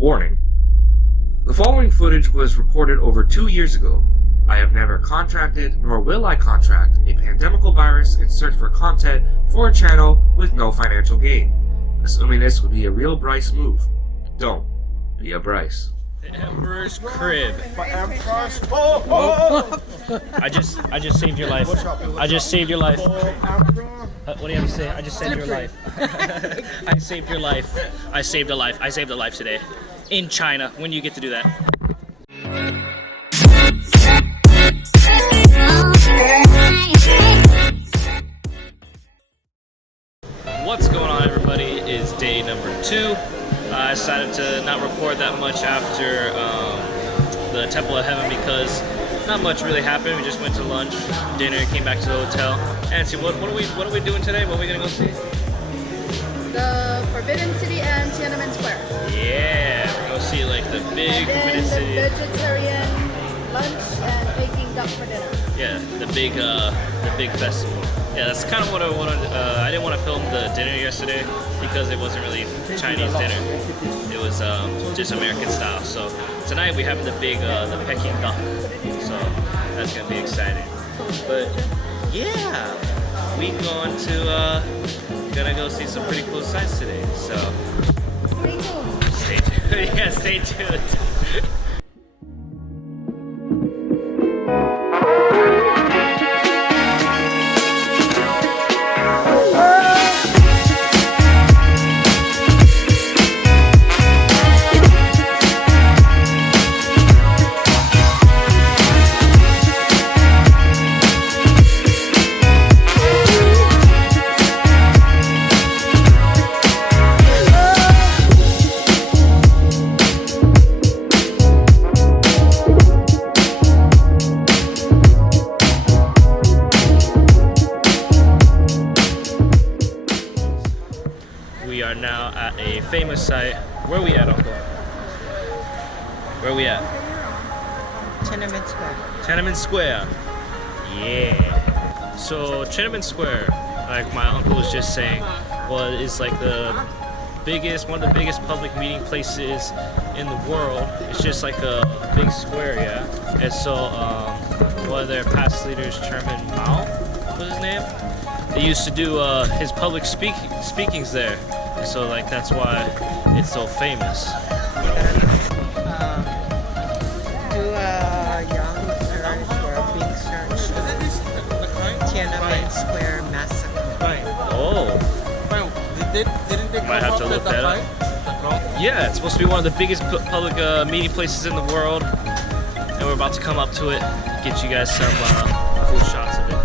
Warning. The following footage was recorded over 2 years ago. I have never contracted, nor will I contract, a pandemical virus in search for content for a channel with no financial gain. Assuming this would be a real Bryce move. Don't be a Bryce. The Emperor's crib. I just saved your life. I just saved your life. What do you have to say? I just saved your life. I saved your life. I saved a life. I saved a life today. In China, when you get to do that. What's going on, everybody? Is day number 2. I decided to not record that much after the Temple of Heaven because not much really happened. We just went to lunch, dinner, came back to the hotel. And see, what are we doing today? What are we gonna go see? The Forbidden City and Tiananmen Square. Yeah, we're gonna see like the big Forbidden City. The vegetarian lunch and baking duck for dinner. Yeah, the big festival. Yeah, that's kind of what I wanted. I didn't want to film the dinner yesterday because it wasn't really Chinese dinner. It was just American style. So tonight we have the Peking duck. So that's gonna be exciting. But yeah, we gonna go see some pretty cool sights today. So stay tuned. Yeah, stay tuned. We are now at a famous site. Where are we at, Uncle? Where are we at? Tiananmen Square. Tiananmen Square. Yeah. So Tiananmen Square, like my uncle was just saying, is like one of the biggest public meeting places in the world. It's just like a big square, yeah. And so one of their past leaders, Chairman Mao, was his name. They used to do his public speakings there. So like that's why it's so famous. Two young girls were being searched. Tiananmen Square massacre. Oh. Might have to look that up. Yeah, it's supposed to be one of the biggest public meeting places in the world. And we're about to come up to it, get you guys some cool shots of it.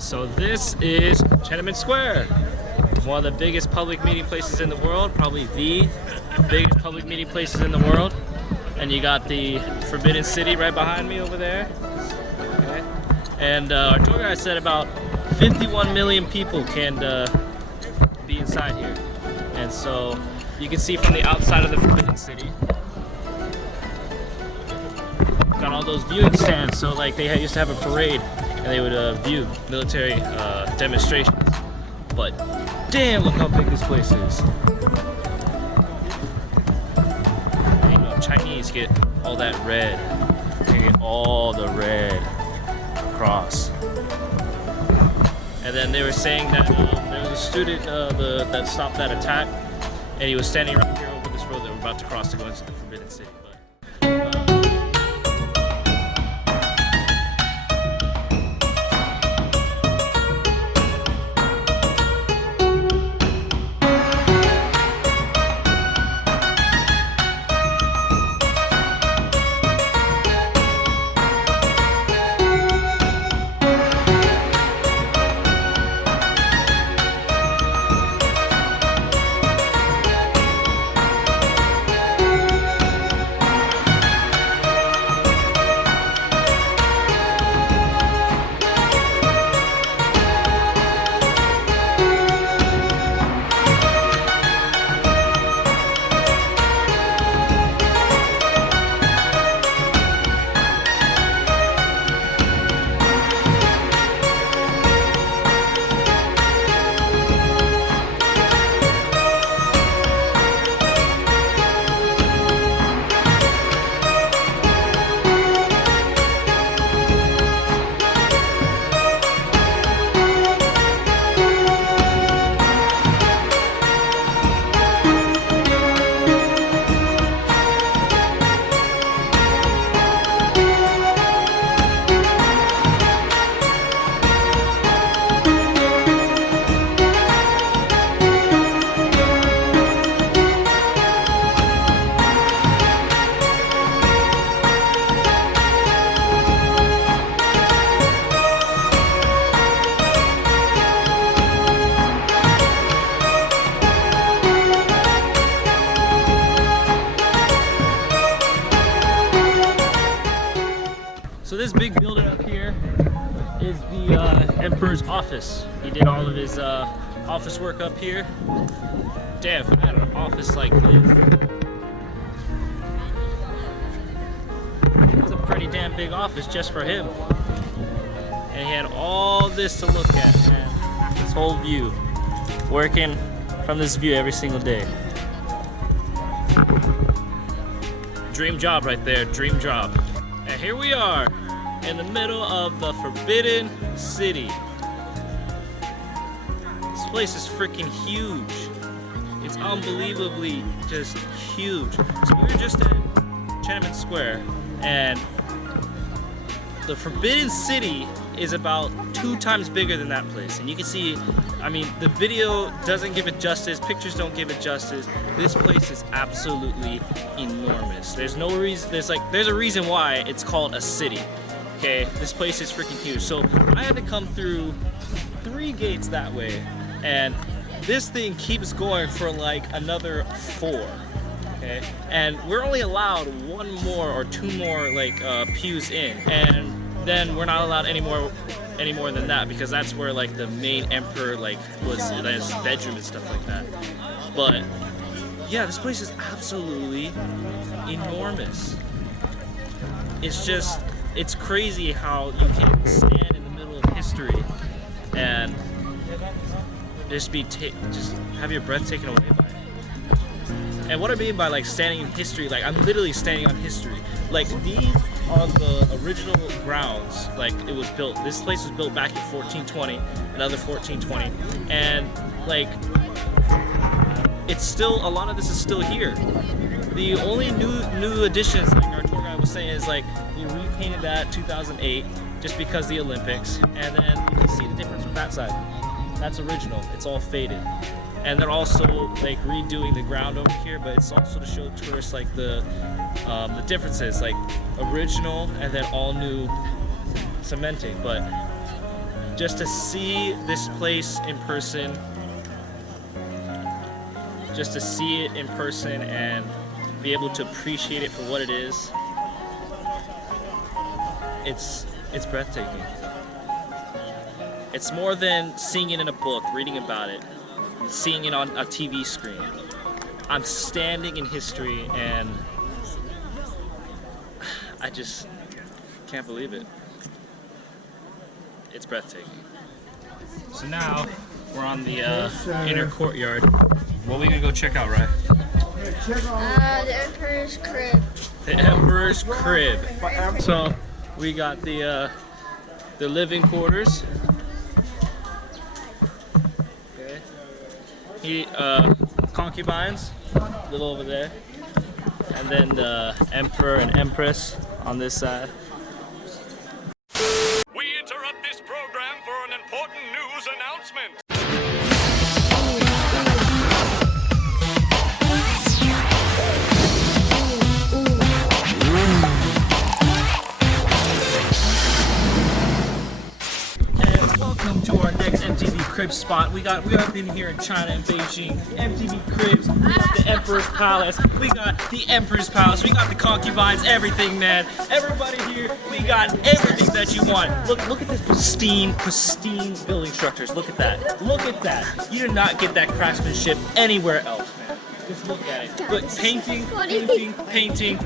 So this is Tiananmen Square, one of the biggest public meeting places in the world, probably the biggest public meeting places in the world. And you got the Forbidden City right behind me over there. Okay. And our tour guide said about 51 million people can be inside here. And so you can see from the outside of the Forbidden City. Got all those viewing stands, so like they used to have a parade and they would view military demonstrations. But damn, look how big this place is. And, you know, Chinese get all that red. They get all the red across. And then they were saying that there was a student that stopped that attack, and he was standing right here over this road that we're about to cross to go into the Forbidden City. So this big building up here is the Emperor's office. He did all of his office work up here. Damn, if I had an office like this. It's a pretty damn big office just for him. And he had all this to look at, man. This whole view. Working from this view every single day. Dream job right there, dream job. And here we are in the middle of the Forbidden City. This place is freaking huge. It's unbelievably just huge. So we were just at Tiananmen Square, and the Forbidden City is about 2 times bigger than that place. And you can see, I mean, the video doesn't give it justice, pictures don't give it justice. This place is absolutely enormous. There's no reason, there's a reason why it's called a city. Okay, this place is freaking huge. So I had to come through 3 gates that way, and this thing keeps going for like another 4. Okay, and we're only allowed 1 more or 2 more like pews in, and then we're not allowed any more than that, because that's where like the main emperor like was in his bedroom and stuff like that. But yeah, this place is absolutely enormous. It's just, it's crazy how you can stand in the middle of history and just have your breath taken away by it. And what I mean by like standing in history, like I'm literally standing on history. Like these are the original grounds. Like it was built, this place was built back in 1420, another 1420, and like it's still, a lot of this is still here. The only new additions, like our tour guide was saying, is like we repainted that 2008 just because the Olympics, and then you can see the difference from that side. That's original, it's all faded. And they're also like redoing the ground over here, but it's also to show tourists like the differences, like original and then all new cementing. But just to see this place in person, just to see it in person and be able to appreciate it for what it is, it's breathtaking. It's more than seeing it in a book, reading about it, seeing it on a TV screen. I'm standing in history, and I just can't believe it. It's breathtaking. So now we're on the inner courtyard. What are we gonna go check out, right? The Emperor's crib. The Emperor's crib. So we got the living quarters. Concubines, a little over there, and then the Emperor and Empress on this side. We interrupt this program for an important news announcement. Welcome to our next MTV Cribs spot. We have been here in China and Beijing. MTV Cribs, we got the Emperor's Palace, we got the Emperor's Palace, we got the concubines, everything, man. Everybody here, we got everything that you want. Look at this pristine building structures. Look at that. Look at that. You do not get that craftsmanship anywhere else, man. Just look at it. Look, painting.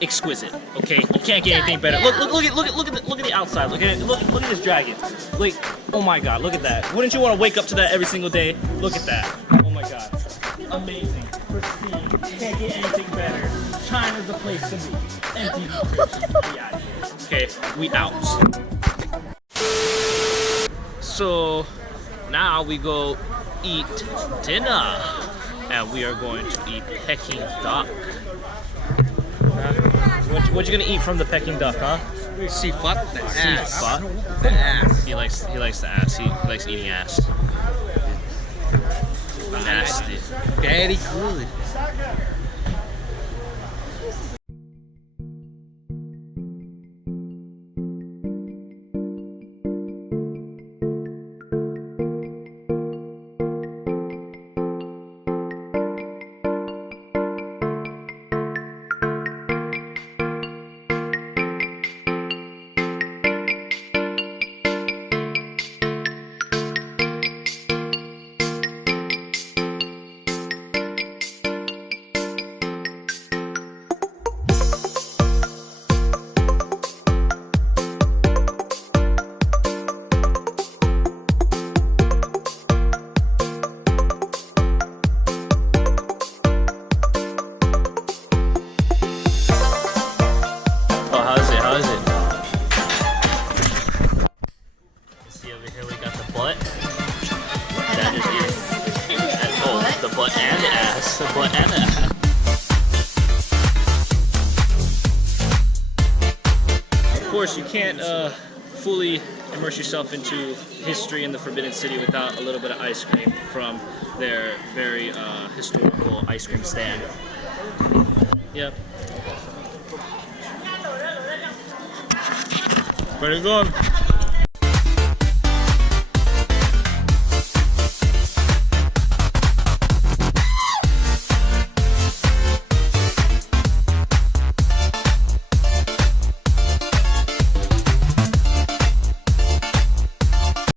Exquisite. Okay, you can't get anything better. Look at the outside. Look at this dragon. Like, oh my God, look at that. Wouldn't you want to wake up to that every single day? Look at that. Oh my God, amazing, pristine. Can't get anything better. China's the place to be. MTV Cribs. We out of here. Okay, we out. So now we go eat dinner, and we are going to eat Peking duck. What you gonna eat from the Peking duck, huh? Seafood, the ass. Seafood? The ass. He likes the ass. He likes eating ass. Nasty. Very good. course, you can't fully immerse yourself into history in the Forbidden City without a little bit of ice cream from their very historical ice cream stand. Yep. Pretty good.